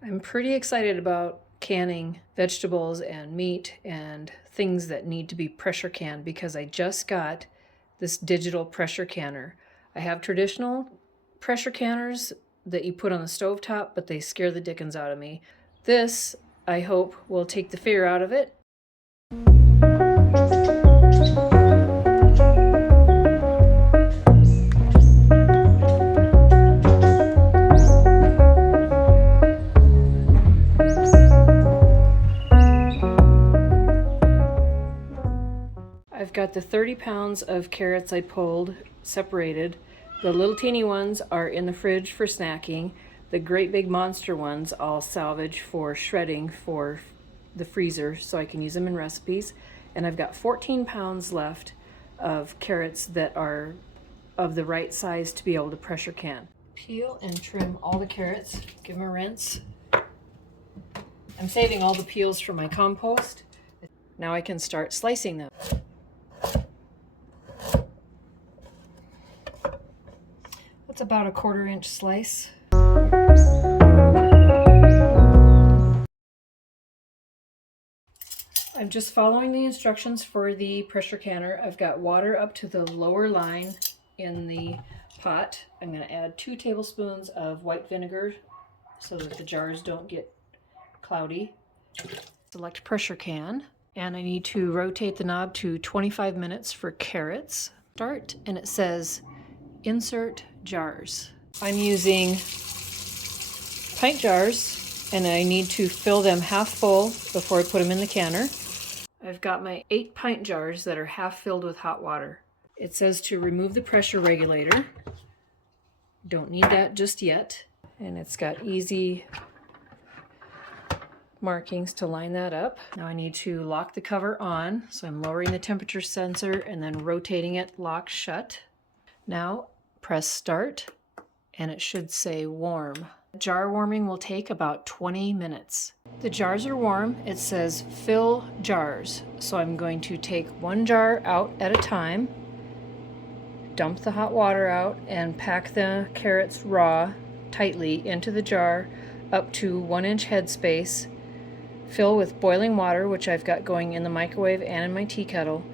I'm pretty excited about canning vegetables and meat and things that need to be pressure canned because I just got this digital pressure canner. I have traditional pressure canners that you put on the stovetop, but they scare the dickens out of me. This, I hope, will take the fear out of it. I've got the 30 pounds of carrots I pulled separated. The little teeny ones are in the fridge for snacking. The great big monster ones I'll salvage for shredding for the freezer so I can use them in recipes. And I've got 14 pounds left of carrots that are of the right size to be able to pressure can. Peel and trim all the carrots, give them a rinse. I'm saving all the peels for my compost. Now I can start slicing them. That's about a 1/4 inch slice. I'm just following the instructions for the pressure canner. I've got water up to the lower line in the pot. I'm going to add 2 tablespoons of white vinegar so that the jars don't get cloudy. Select pressure can, and I need to rotate the knob to 25 minutes for carrots. Start, and it says insert jars. I'm using pint jars, and I need to fill them half full before I put them in the canner. I've got my 8 pint jars that are half filled with hot water. It says to remove the pressure regulator. Don't need that just yet. And it's got easy markings to line that up. Now I need to lock the cover on. So I'm lowering the temperature sensor and then rotating it locked shut. Now press start and it should say warm. Jar warming will take about 20 minutes. The jars are warm. It says fill jars. So I'm going to take 1 jar out at a time, dump the hot water out, and pack the carrots raw tightly into the jar up to 1 inch headspace. Fill with boiling water, which I've got going in the microwave and in my tea kettle.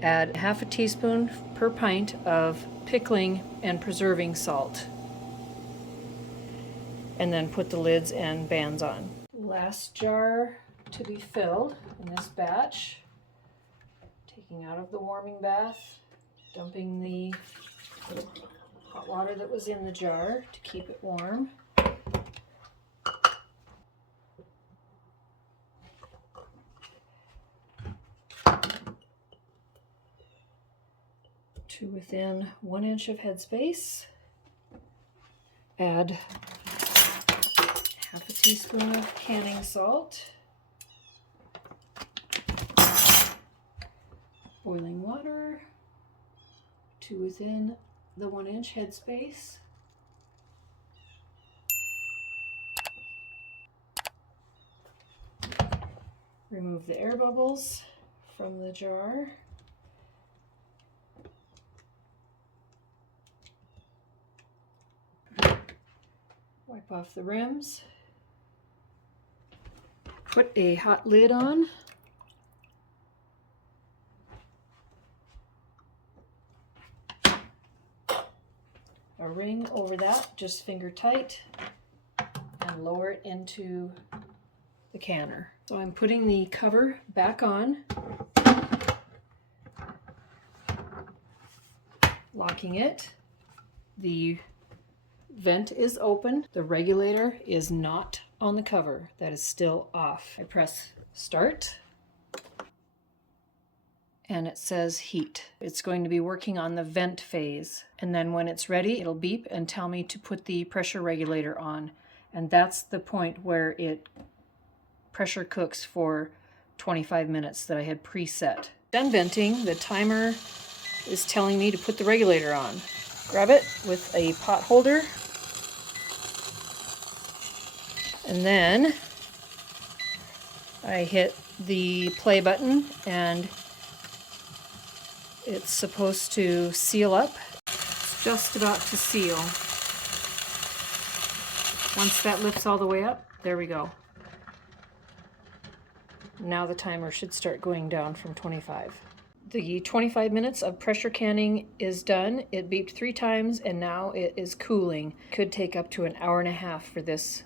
Add 1/2 teaspoon per pint of pickling and preserving salt. And then put the lids and bands on. Last jar to be filled in this batch. Taking out of the warming bath, dumping the hot water that was in the jar to keep it warm. To within 1 inch of headspace. Add 1/2 teaspoon of canning salt, boiling water to within the 1 inch headspace. Remove the air bubbles from the jar. Wipe off the rims. Put a hot lid on. A ring over that, just finger tight, and lower it into the canner. So I'm putting the cover back on, locking it. The vent is open. The regulator is not on the cover. That is still off. I press start and it says heat. It's going to be working on the vent phase. And then when it's ready, it'll beep and tell me to put the pressure regulator on. And that's the point where it pressure cooks for 25 minutes that I had preset. Done venting, the timer is telling me to put the regulator on. Grab it with a pot holder. And then I hit the play button and it's supposed to seal up. It's just about to seal. Once that lifts all the way up, There we go. Now the timer should start going down from 25. The 25 minutes of pressure canning is done. It beeped 3 times and now it is cooling. Could take up to an hour and a half for this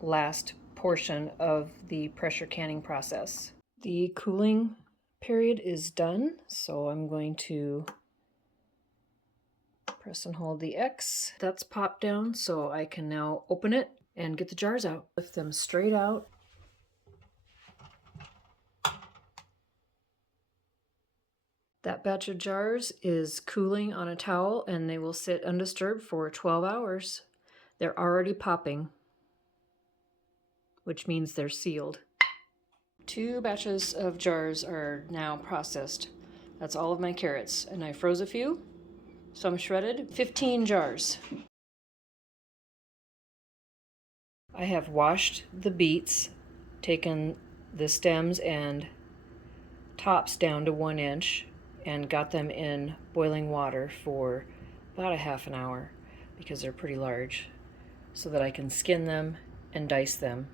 last portion of the pressure canning process. The cooling period is done, so I'm going to press and hold the X. That's popped down, so I can now open it and get the jars out. Lift them straight out. That batch of jars is cooling on a towel and they will sit undisturbed for 12 hours. They're already popping, which means they're sealed. 2 batches of jars are now processed. That's all of my carrots, and I froze a few, some shredded. 15 jars. I have washed the beets, taken the stems and tops down to 1 inch, and got them in boiling water for about a half an hour because they're pretty large, so that I can skin them and dice them,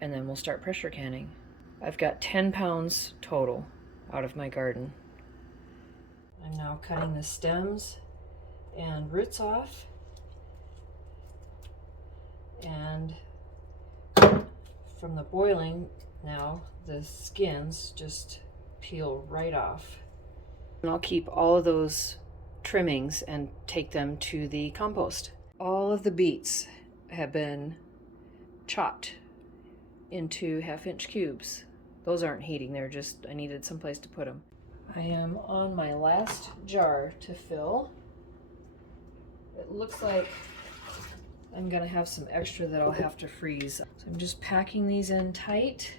and then we'll start pressure canning. I've got 10 pounds total out of my garden. I'm now cutting the stems and roots off, and from the boiling now the skins just peel right off. And I'll keep all of those trimmings and take them to the compost. All of the beets have been chopped into 1/2-inch cubes. Those aren't heating, they're just, I needed some place to put them. I am on my last jar to fill. It looks like I'm gonna have some extra that I'll have to freeze. So I'm just packing these in tight.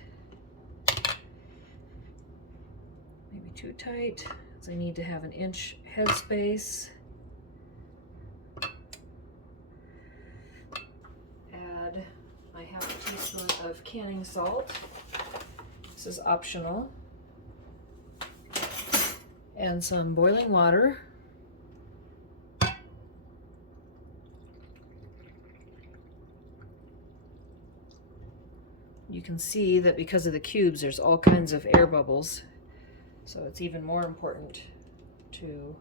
Maybe too tight, because I need to have 1 inch headspace. Add my 1/2 teaspoon of canning salt. This is optional. And some boiling water. You can see that because of the cubes, there's all kinds of air bubbles. So it's even more important to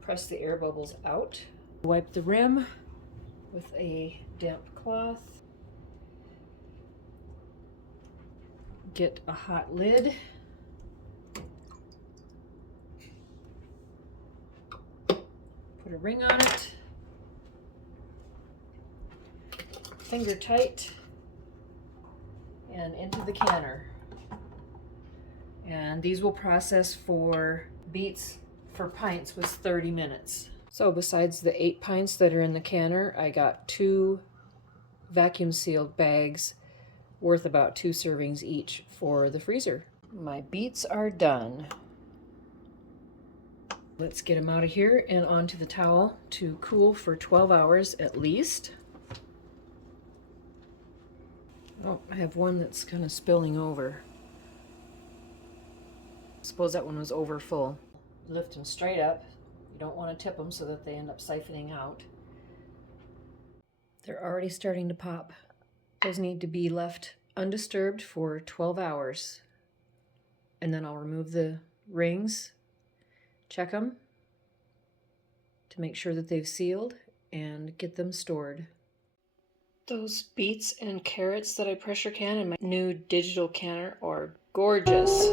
press the air bubbles out. Wipe the rim with a damp cloth. Get a hot lid. Put a ring on it. Finger tight. And into the canner. And these will process for beets for pints was 30 minutes. So besides the 8 pints that are in the canner, I got 2 vacuum sealed bags worth about 2 servings each for the freezer. My beets are done. Let's get them out of here and onto the towel to cool for 12 hours at least. Oh, I have one that's kind of spilling over. Suppose that one was over full. Lift them straight up. You don't want to tip them so that they end up siphoning out. They're already starting to pop. Those need to be left undisturbed for 12 hours. And then I'll remove the rings, check them to make sure that they've sealed, and get them stored. Those beets and carrots that I pressure can in my new digital canner are gorgeous.